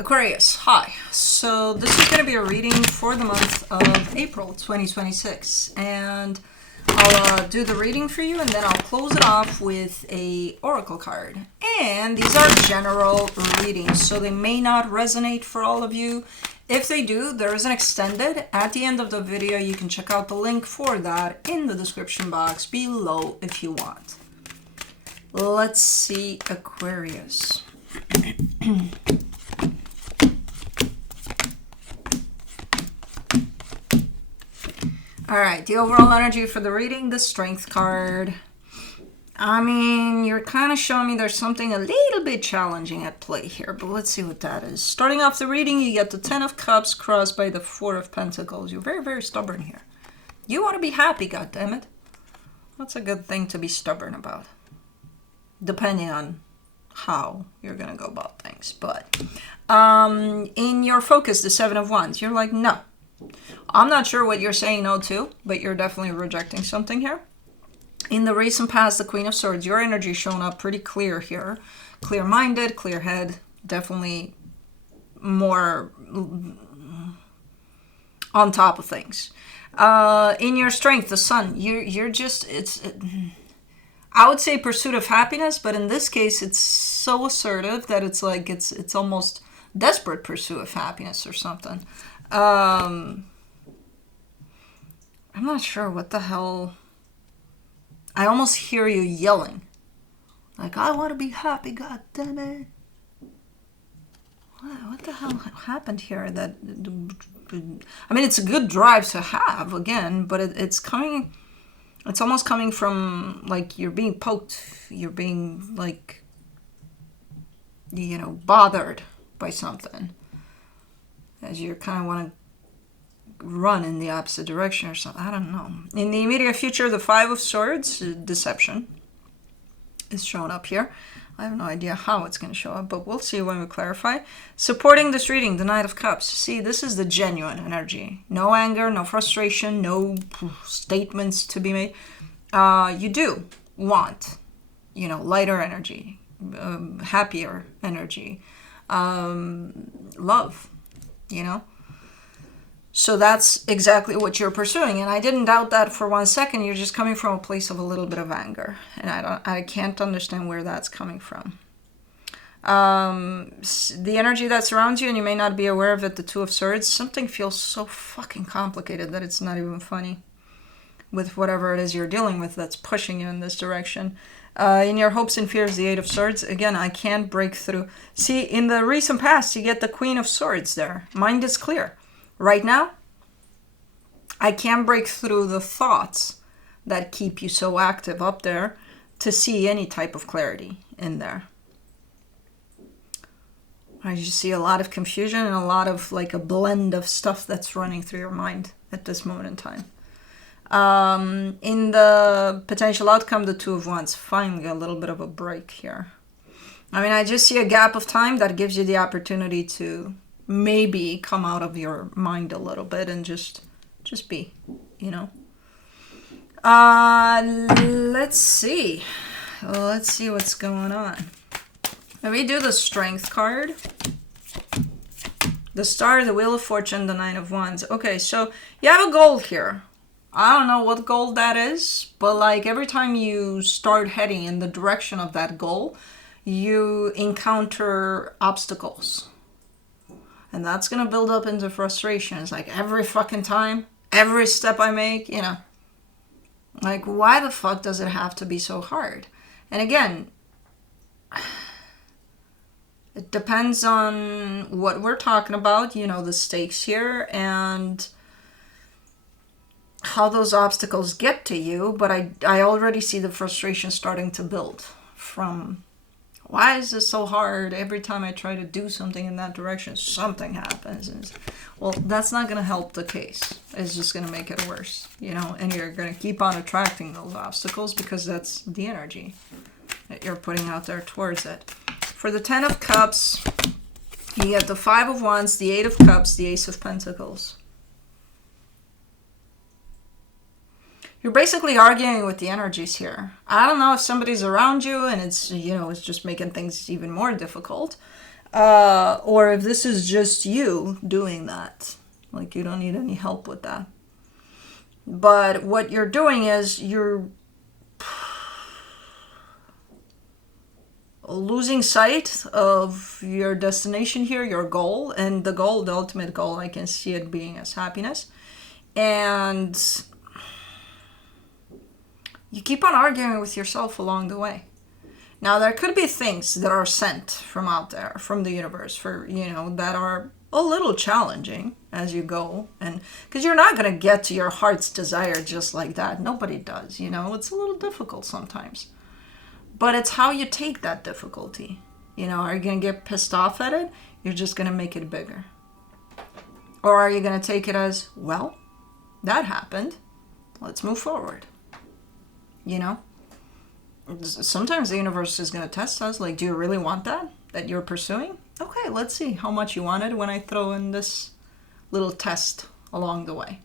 Aquarius, hi. So this is going to be a reading for the month of April 2026, and I'll do the reading for you, and then I'll close it off with a oracle card. And these are general readings, so they may not resonate for all of you. If they do, there is an extended at the end of the video. You can check out the link for that in the description box below if you want. Let's see, Aquarius. All right, the overall energy for the reading, the Strength card. I mean, you're kind of showing me there's something a little bit challenging at play here, but let's see what that is. Starting off the reading, you get the Ten of Cups crossed by the Four of Pentacles. You're very, very stubborn here. You want to be happy, goddammit. That's a good thing to be stubborn about, depending on how you're going to go about things. But in your focus, the Seven of Wands, you're like, no. I'm not sure what you're saying no to, but you're definitely rejecting something here. In the recent past, the Queen of Swords, your energy showing up pretty clear here. Clear-minded, clear head, definitely more on top of things. In your Strength, the Sun, you're just, I would say pursuit of happiness, but in this case, it's so assertive that it's like, it's almost desperate pursuit of happiness or something. I'm not sure what the hell. I almost hear you yelling. Like, I want to be happy, god damn it. What the hell happened here? That, I mean, it's a good drive to have, again, but it's almost coming from, like, you're being poked. You're being, like, you know, bothered by something. As you kind of want to run in the opposite direction or something. I don't know. In the immediate future, the Five of Swords, deception, is showing up here. I have no idea how it's going to show up, but we'll see when we clarify. Supporting this reading, the Knight of Cups. See, this is the genuine energy. No anger, no frustration, no statements to be made. You do want, you know, lighter energy, happier energy, love, you know. So that's exactly what you're pursuing, and I didn't doubt that for 1 second. You're just coming from a place of a little bit of anger, and I can't understand where that's coming from. The energy that surrounds you, and you may not be aware of it, the Two of Swords, something feels so fucking complicated that it's not even funny with whatever it is you're dealing with that's pushing you in this direction. In your hopes and fears, the Eight of Swords, again, I can't break through. See, in the recent past, you get the Queen of Swords there. Mind is clear. Right now, I can't break through the thoughts that keep you so active up there to see any type of clarity in there. I just see a lot of confusion and a lot of, like, a blend of stuff that's running through your mind at this moment in time. In the potential outcome, the Two of Wands, finally a little bit of a break here. I mean, I just see a gap of time that gives you the opportunity to maybe come out of your mind a little bit and just be, you know. Let's see what's going on. Let me do the Strength card, the Star, the Wheel of Fortune, the Nine of Wands. Okay, so you have a goal here. I don't know what goal that is, but like every time you start heading in the direction of that goal, you encounter obstacles. And that's going to build up into frustration. It's like every fucking time, every step I make, you know. Like, why the fuck does it have to be so hard? And again, it depends on what we're talking about, you know, the stakes here, and how those obstacles get to you. But I already see the frustration starting to build from, why is this so hard? Every time I try to do something in that direction, something happens. Well, that's not going to help the case. It's just going to make it worse, you know, and you're going to keep on attracting those obstacles because that's the energy that you're putting out there towards it. For the Ten of Cups, you get the Five of Wands, the Eight of Cups, the Ace of Pentacles. You're basically arguing with the energies here. I don't know if somebody's around you and it's, you know, it's just making things even more difficult. Or if this is just you doing that. Like you don't need any help with that. But what you're doing is you're losing sight of your destination here, your goal, and the goal, the ultimate goal, I can see it being as happiness. And you keep on arguing with yourself along the way. Now, there could be things that are sent from out there, from the universe, for, that are a little challenging as you go. And because you're not going to get to your heart's desire just like that. Nobody does, it's a little difficult sometimes. But it's how you take that difficulty. Are you going to get pissed off at it? You're just going to make it bigger. Or are you going to take it as, well, that happened. Let's move forward. Sometimes the universe is going to test us. Like, do you really want that you're pursuing? Okay, let's see how much you want it when I throw in this little test along the way.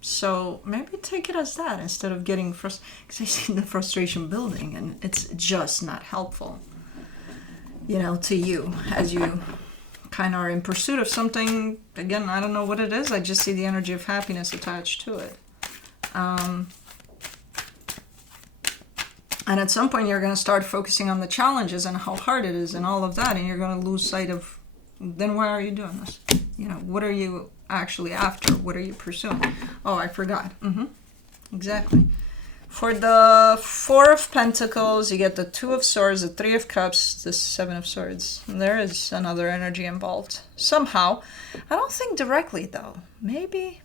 So maybe take it as that instead of getting frustrated. Because I see the frustration building and it's just not helpful, to you as you kind of are in pursuit of something. Again, I don't know what it is. I just see the energy of happiness attached to it. And at some point you're going to start focusing on the challenges and how hard it is and all of that. And you're going to lose sight of, then why are you doing this? What are you actually after? What are you pursuing? Oh, I forgot. Exactly. For the 4 of Pentacles, you get the 2 of Swords, the 3 of Cups, the 7 of Swords. There is another energy involved. Somehow. I don't think directly, though. Maybe.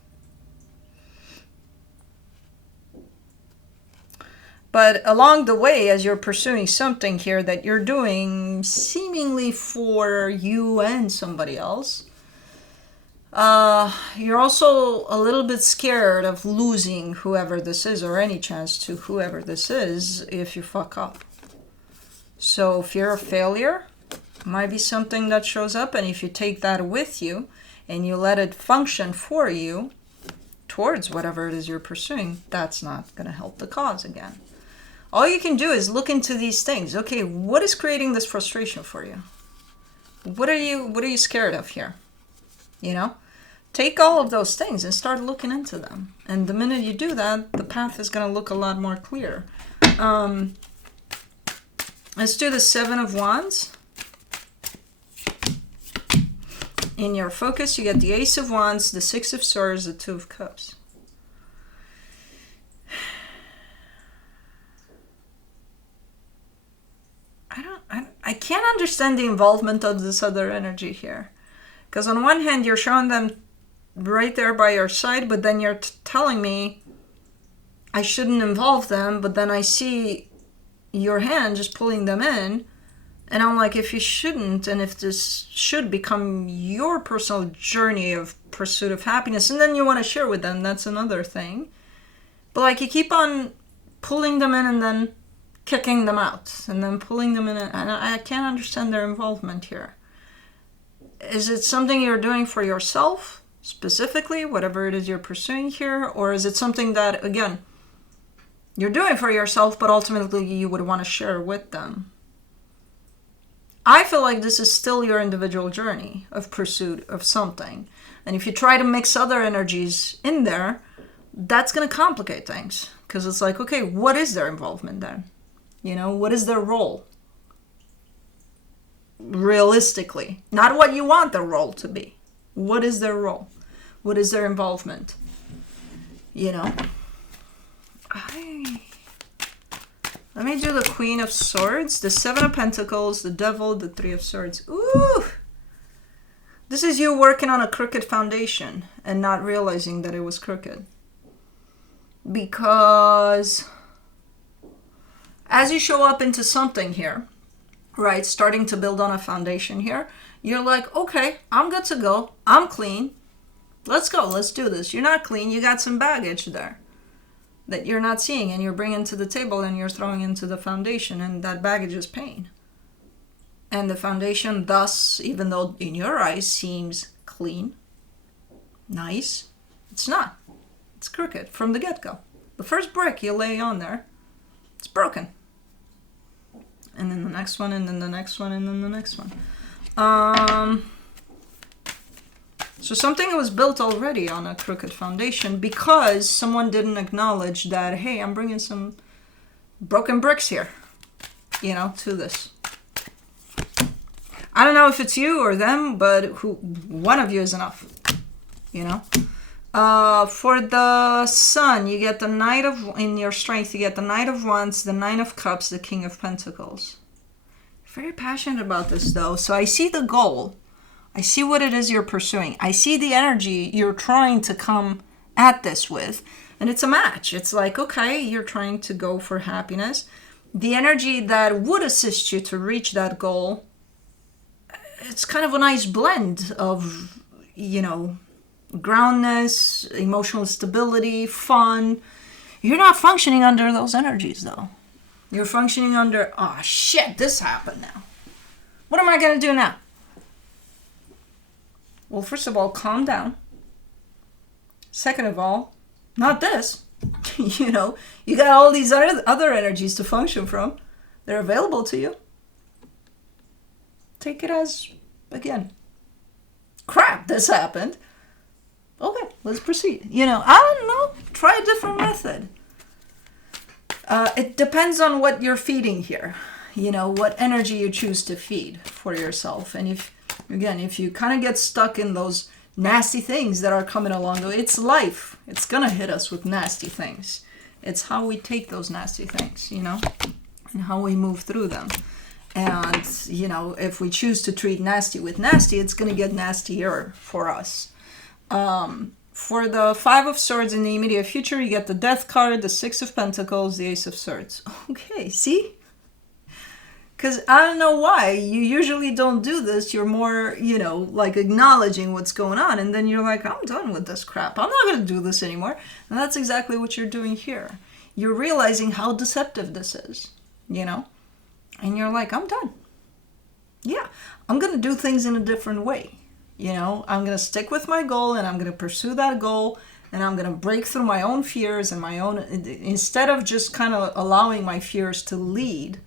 But along the way, as you're pursuing something here that you're doing seemingly for you and somebody else, you're also a little bit scared of losing whoever this is or any chance to whoever this is if you fuck up. So fear of failure might be something that shows up, and if you take that with you and you let it function for you towards whatever it is you're pursuing, that's not going to help the cause again. All you can do is look into these things. Okay, what is creating this frustration for you? What are you scared of here? Take all of those things and start looking into them. And the minute you do that, the path is going to look a lot more clear. Let's do the 7 of Wands. In your focus, you get the Ace of Wands, the 6 of Swords, the 2 of Cups. I can't understand the involvement of this other energy here. Because on one hand, you're showing them right there by your side, but then you're telling me I shouldn't involve them, but then I see your hand just pulling them in, and I'm like, if you shouldn't, and if this should become your personal journey of pursuit of happiness, and then you want to share with them, that's another thing. But like, you keep on pulling them in and then kicking them out, and then pulling them in, and I can't understand their involvement here. Is it something you're doing for yourself, specifically, whatever it is you're pursuing here? Or is it something that, again, you're doing for yourself, but ultimately you would want to share with them? I feel like this is still your individual journey of pursuit of something. And if you try to mix other energies in there, that's going to complicate things. Because it's like, okay, what is their involvement then? What is their role? Realistically, not what you want their role to be. What is their role? What is their involvement? Let me do the Queen of Swords, the 7 of Pentacles, the Devil, the 3 of Swords. Ooh! This is you working on a crooked foundation and not realizing that it was crooked. Because as you show up into something here, right, starting to build on a foundation here, you're like, okay, I'm good to go. I'm clean. Let's go. Let's do this. You're not clean. You got some baggage there that you're not seeing, and you're bringing to the table and you're throwing into the foundation, and that baggage is pain. And the foundation thus, even though in your eyes seems clean, nice, it's not. It's crooked from the get-go. The first brick you lay on there, it's broken. And then the next one, and then the next one, and then the next one. So something was built already on a crooked foundation because someone didn't acknowledge that, hey, I'm bringing some broken bricks here, you know, to this. I don't know if it's you or them, but one of you is enough, you know. For the Sun, you get the Knight of, in your strength, you get the Knight of Wands, the Nine of Cups, the King of Pentacles. Very passionate about this though. So I see the goal. I see what it is you're pursuing. I see the energy you're trying to come at this with. And it's a match. It's like, okay, you're trying to go for happiness. The energy that would assist you to reach that goal, it's kind of a nice blend of, you know, groundness, emotional stability, fun. You're not functioning under those energies though. You're functioning under, oh shit, this happened now. What am I going to do now? Well, first of all, calm down. Second of all, not this. You know, you got all these other energies to function from. They're available to you. Take it as, again, crap, this happened. Okay, let's proceed. You know, I don't know. Try a different method. It depends on what you're feeding here. You know, what energy you choose to feed for yourself. And if you kind of get stuck in those nasty things that are coming along the way, it's life. It's going to hit us with nasty things. It's how we take those nasty things, you know, and how we move through them. And, you know, if we choose to treat nasty with nasty, it's going to get nastier for us. For the Five of Swords in the immediate future, you get the Death card, the Six of Pentacles, the Ace of Swords. Okay, see? Because I don't know why. You usually don't do this. You're more, you know, like acknowledging what's going on. And then you're like, I'm done with this crap. I'm not going to do this anymore. And that's exactly what you're doing here. You're realizing how deceptive this is, you know? And you're like, I'm done. Yeah, I'm going to do things in a different way. You know, I'm going to stick with my goal and I'm going to pursue that goal and I'm going to break through my own fears and my own, instead of just kind of allowing my fears to lead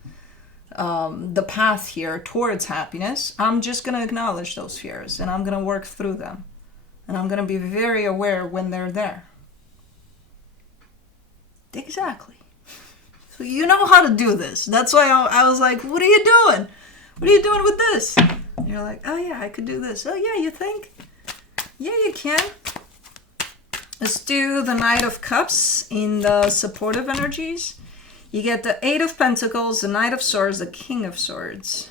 the path here towards happiness, I'm just going to acknowledge those fears and I'm going to work through them. And I'm going to be very aware when they're there. Exactly. So you know how to do this. That's why I was like, what are you doing? What are you doing with this? And you're like, oh yeah, I could do this. Oh yeah, you think? Yeah, you can. Let's do the Knight of Cups in the supportive energies. You get the Eight of Pentacles, the Knight of Swords, the King of Swords.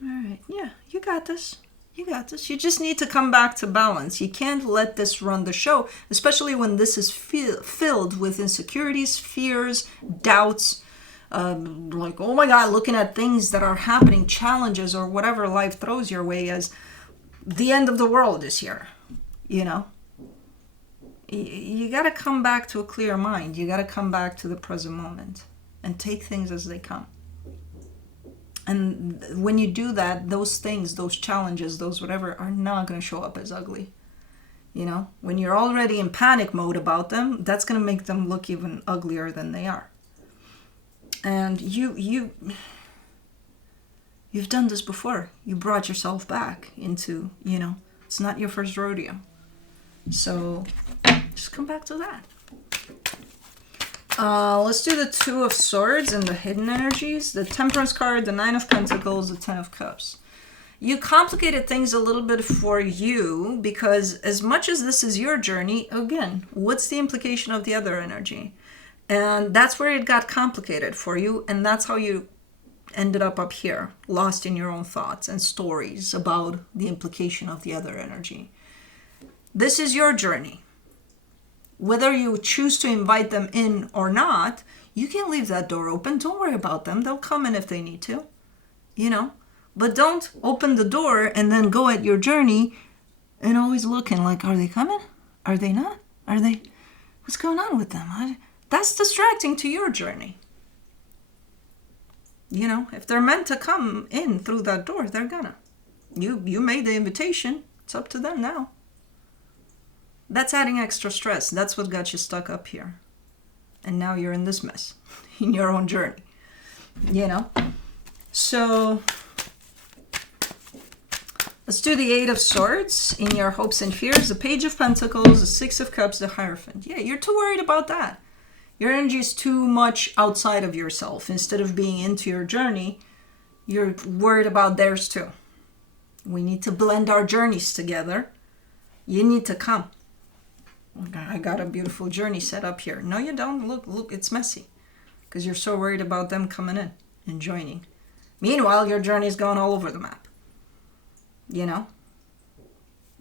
All right, yeah, you got this. You got this. You just need to come back to balance. You can't let this run the show, especially when this is filled with insecurities, fears, doubts, like, oh my God, looking at things that are happening, challenges or whatever life throws your way as the end of the world is here, you know? You got to come back to a clear mind. You got to come back to the present moment and take things as they come. And when you do that, those things, those challenges, those whatever, are not going to show up as ugly. You know, when you're already in panic mode about them, that's going to make them look even uglier than they are. And you've done this before. You brought yourself back into, you know, it's not your first rodeo. So just come back to that. Let's do the Two of Swords and the hidden energies. The Temperance card, the Nine of Pentacles, the Ten of Cups. You complicated things a little bit for you because as much as this is your journey, again, what's the implication of the other energy? And that's where it got complicated for you. And that's how you ended up here, lost in your own thoughts and stories about the implication of the other energy. This is your journey. Whether you choose to invite them in or not, you can leave that door open. Don't worry about them. They'll come in if they need to, you know. But don't open the door and then go at your journey and always looking like, are they coming? Are they not? Are they? What's going on with them? That's distracting to your journey. You know, if they're meant to come in through that door, they're gonna. You made the invitation. It's up to them now. That's adding extra stress. That's what got you stuck up here. And now you're in this mess in your own journey. you know? So let's do the Eight of Swords in your hopes and fears, the Page of Pentacles, the Six of Cups, the Hierophant. Yeah, you're too worried about that. Your energy is too much outside of yourself. Instead of being into your journey, you're worried about theirs too. We need to blend our journeys together. You need to come. I got a beautiful journey set up here. No, you don't. Look, it's messy. Because you're so worried about them coming in and joining. Meanwhile, your journey's gone all over the map. You know?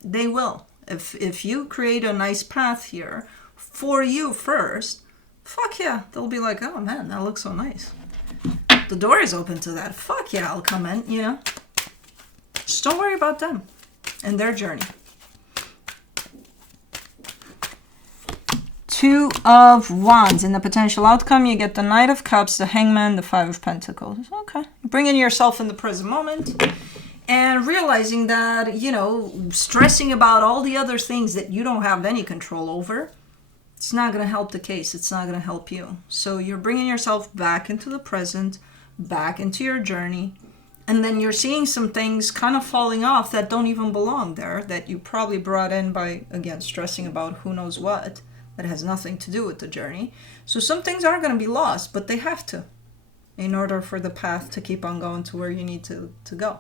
They will. If you create a nice path here for you first, fuck yeah. They'll be like, oh man, that looks so nice. The door is open to that. Fuck yeah, I'll come in, you know? Just don't worry about them and their journey. Two of Wands. In the potential outcome, you get the Knight of Cups, the Hangman, the Five of Pentacles. Okay. Bringing yourself in the present moment and realizing that, you know, stressing about all the other things that you don't have any control over, it's not going to help the case. It's not going to help you. So you're bringing yourself back into the present, back into your journey. And then you're seeing some things kind of falling off that don't even belong there, that you probably brought in by, again, stressing about who knows what, that has nothing to do with the journey. So some things are going to be lost, but they have to, in order for the path to keep on going to where you need to go.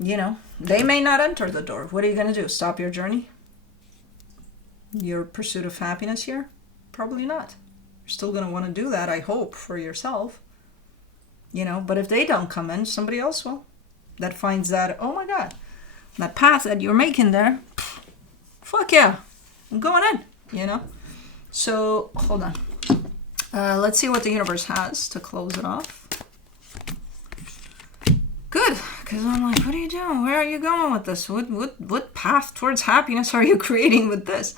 You know, they may not enter the door. What are you going to do? Stop your journey? Your pursuit of happiness here? Probably not. You're still going to want to do that, I hope, for yourself. You know, but if they don't come in, somebody else will. That finds that, oh my God, that path that you're making there, fuck yeah, I'm going in, you know? So, hold on. Let's see what the universe has to close it off. Good, because I'm like, what are you doing? Where are you going with this? What path towards happiness are you creating with this?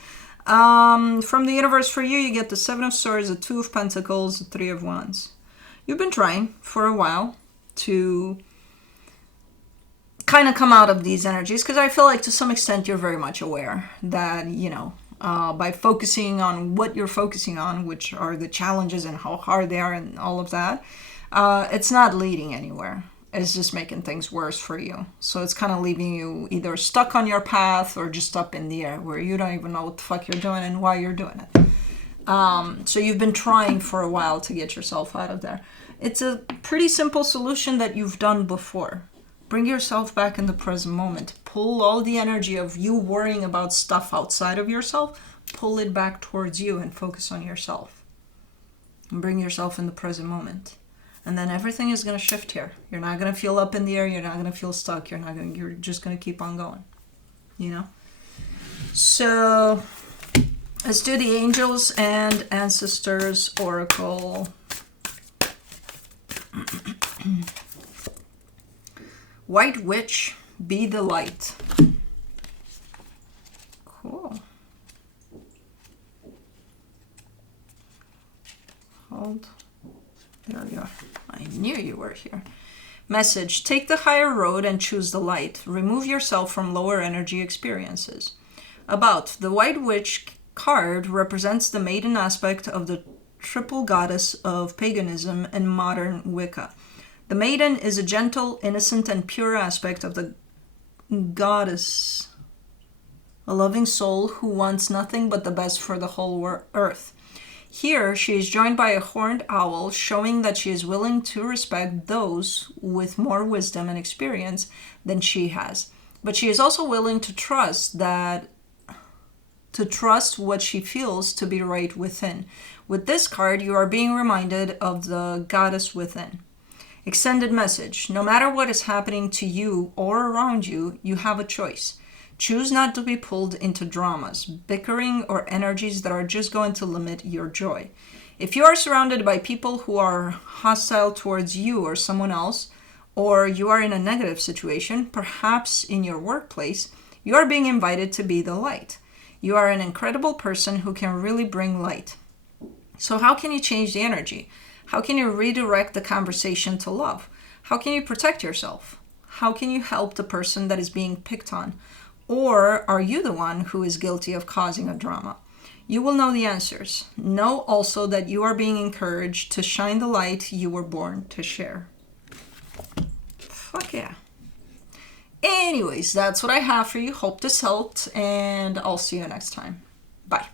From the universe for you, you get the Seven of Swords, the Two of Pentacles, the Three of Wands. You've been trying for a while to kind of come out of these energies, because I feel like to some extent you're very much aware that, you know, by focusing on what you're focusing on, which are the challenges and how hard they are and all of that, it's not leading anywhere. It's just making things worse for you. So it's kind of leaving you either stuck on your path or just up in the air where you don't even know what the fuck you're doing and why you're doing it. So you've been trying for a while to get yourself out of there. It's a pretty simple solution that you've done before. Bring yourself back in the present moment. Pull all the energy of you worrying about stuff outside of yourself, pull it back towards you and focus on yourself. And bring yourself in the present moment. And then everything is going to shift here. You're not going to feel up in the air. You're not going to feel stuck. You're just going to keep on going. You know? So let's do the Angels and Ancestors Oracle. White Witch, be the light. Cool. Hold. There we are. I knew you were here. Message: take the higher road and choose the light. Remove yourself from lower energy experiences. About: the White Witch card represents the maiden aspect of the triple goddess of paganism and modern Wicca. The maiden is a gentle, innocent, and pure aspect of the goddess, a loving soul who wants nothing but the best for the whole earth. Here, she is joined by a horned owl, showing that she is willing to respect those with more wisdom and experience than she has. But she is also willing to trust what she feels to be right within. With this card, you are being reminded of the goddess within. Extended message: no matter what is happening to you or around you, you have a choice. Choose not to be pulled into dramas, bickering, or energies that are just going to limit your joy. If you are surrounded by people who are hostile towards you or someone else, or you are in a negative situation, perhaps in your workplace, you are being invited to be the light. You are an incredible person who can really bring light. So how can you change the energy? How can you redirect the conversation to love? How can you protect yourself? How can you help the person that is being picked on? Or are you the one who is guilty of causing a drama? You will know the answers. Know also that you are being encouraged to shine the light you were born to share. Fuck yeah. Anyways, that's what I have for you. Hope this helped, and I'll see you next time. Bye.